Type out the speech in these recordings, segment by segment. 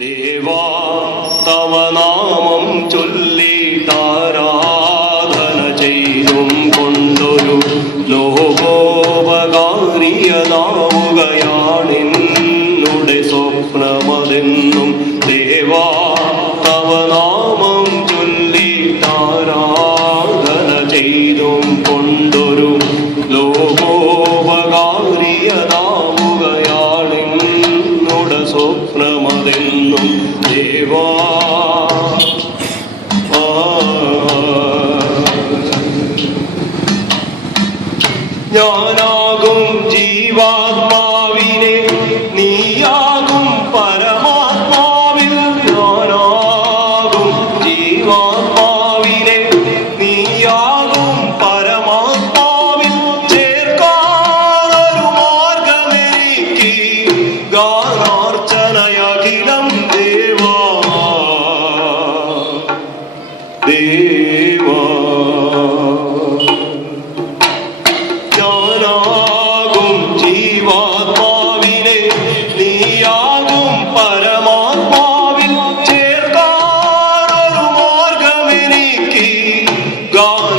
தேவா தவ நாமம் சொல்லி தாரா. ஆகும் ஜீவாத்மா God.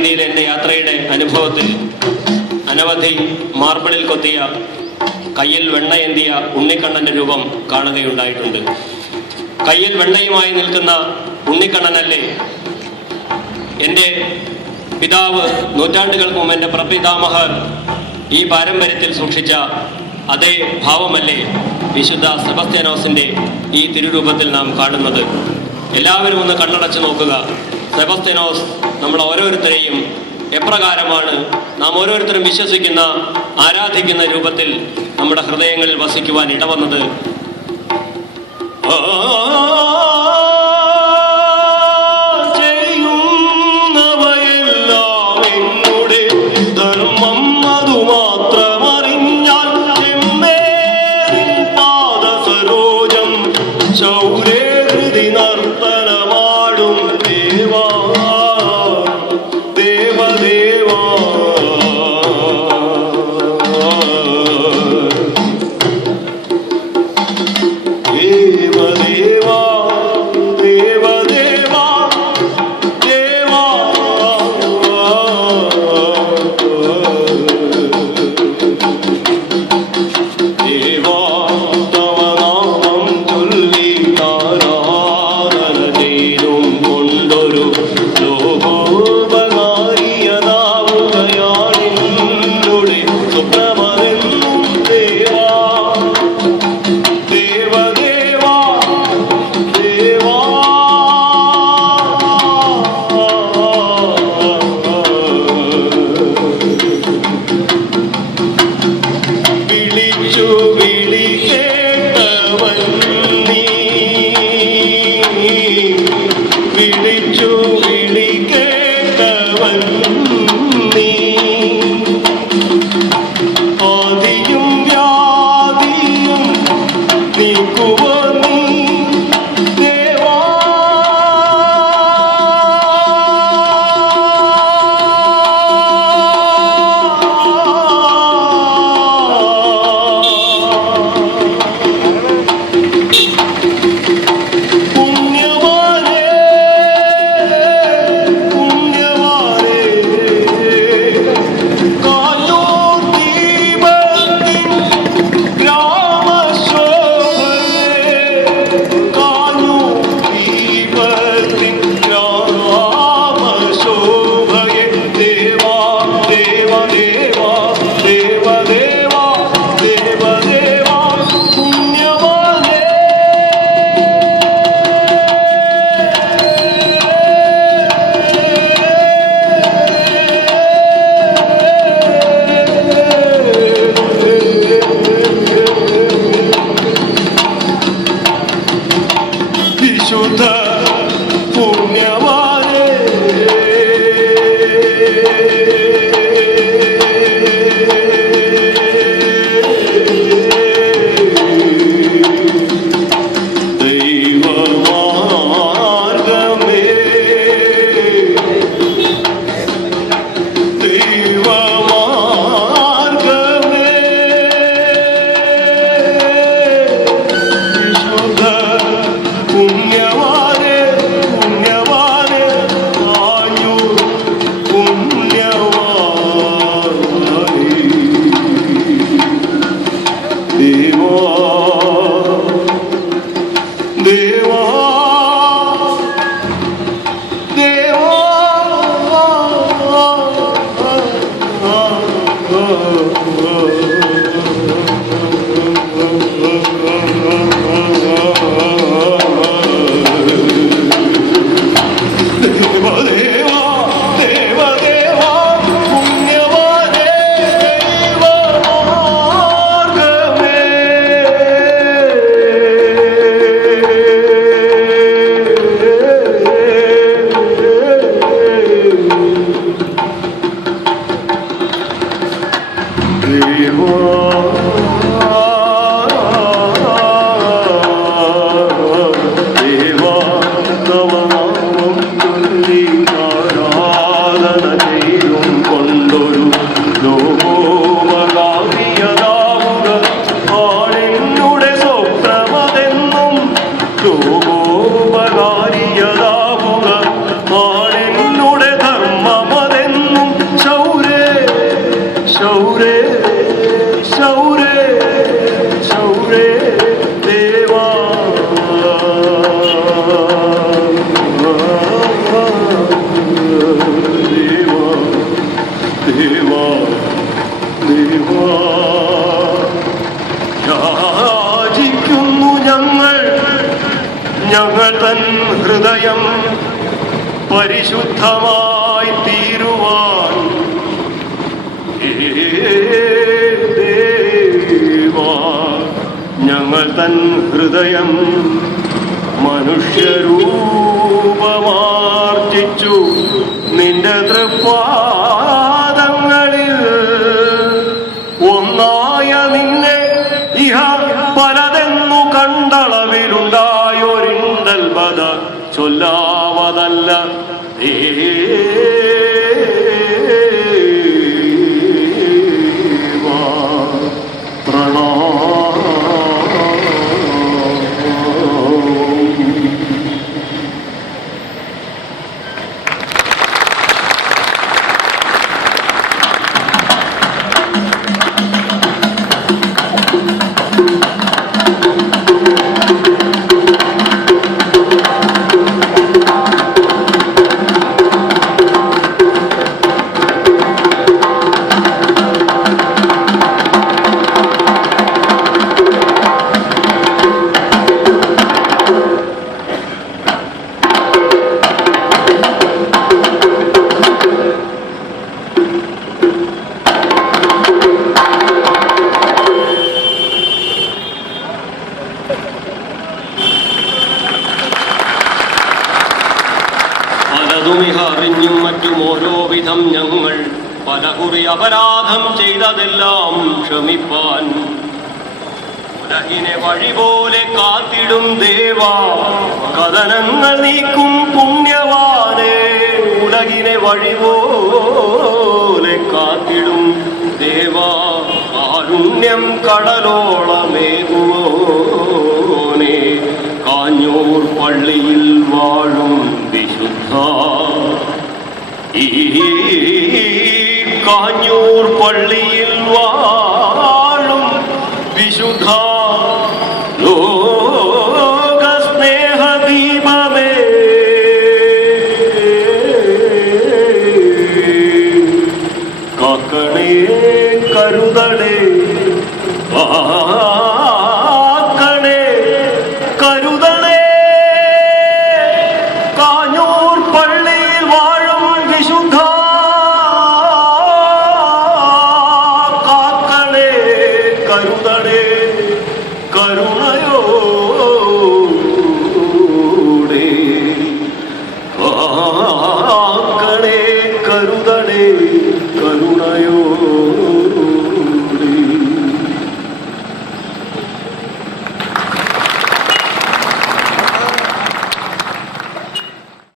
ഇന്ത്യയിലെ എന്റെ യാത്രയുടെ അനുഭവത്തിൽ അനവധി മാർബിളിൽ കൊത്തിയ കയ്യിൽ വെണ്ണയേന്തിയ ഉണ്ണിക്കണ്ണന്റെ രൂപം കാണുകയുണ്ടായിട്ടുണ്ട്. കയ്യിൽ വെണ്ണയുമായി നിൽക്കുന്ന ഉണ്ണിക്കണ്ണനല്ലേ? എന്റെ പിതാവ് നൂറ്റാണ്ടുകൾക്ക് മുമ്പ് എന്റെ പ്രപിതാമഹർ ഈ പാരമ്പര്യത്തിൽ സൂക്ഷിച്ച അതേ ഭാവമല്ലേ വിശുദ്ധ സെബസ്ത്യാനോസിന്റെ ഈ തിരുരൂപത്തിൽ നാം കാണുന്നത്? എല്ലാവരും ഒന്ന് കണ്ണടച്ച് നോക്കുക. സെബസ്ത്യാനോസ് നമ്മൾ ഓരോരുത്തരെയും എപ്രകാരമാണ് നാം ഓരോരുത്തരും വിശ്വസിക്കുന്ന ആരാധിക്കുന്ന രൂപത്തിൽ നമ്മുടെ ഹൃദയങ്ങളിൽ വസിക്കുവാൻ ഇടവന്നത്. ചെയ്യുന്നവയെല്ലാം ഞങ്ങൾ തൻ ഹൃദയം പരിശുദ്ധമായി തീരുവാൻ തൻ ഹൃദയം മനുഷ്യരൂപമാർജിച്ചു. നിന്റെ തൃപ്പാദങ്ങളിൽ അറിഞ്ഞും മറ്റും ഓരോ വിധം ഞങ്ങൾ പലകുറി അപരാധം ചെയ്തതെല്ലാം ക്ഷമിപ്പാൻ. ഉലകിനെ വഴി പോലെ കാത്തിടും ദേവാ കഥനങ്ങൾ നീക്കും പുണ്യവാനേ. ഉലകിനെ വഴി പോലെ കാത്തിടും ദേവാ കാരുണ്യം കടലോളമേകുവോനെ കാഞ്ഞൂർ പള്ളിയിൽ വാഴും ഈ കാഞ്ഞൂർ പള്ളിയിൽ വാഴും വിശുദ്ധ ലോക സ്നേഹദീപമേ കാക്കണേ കരുതണേ കാക്കണേ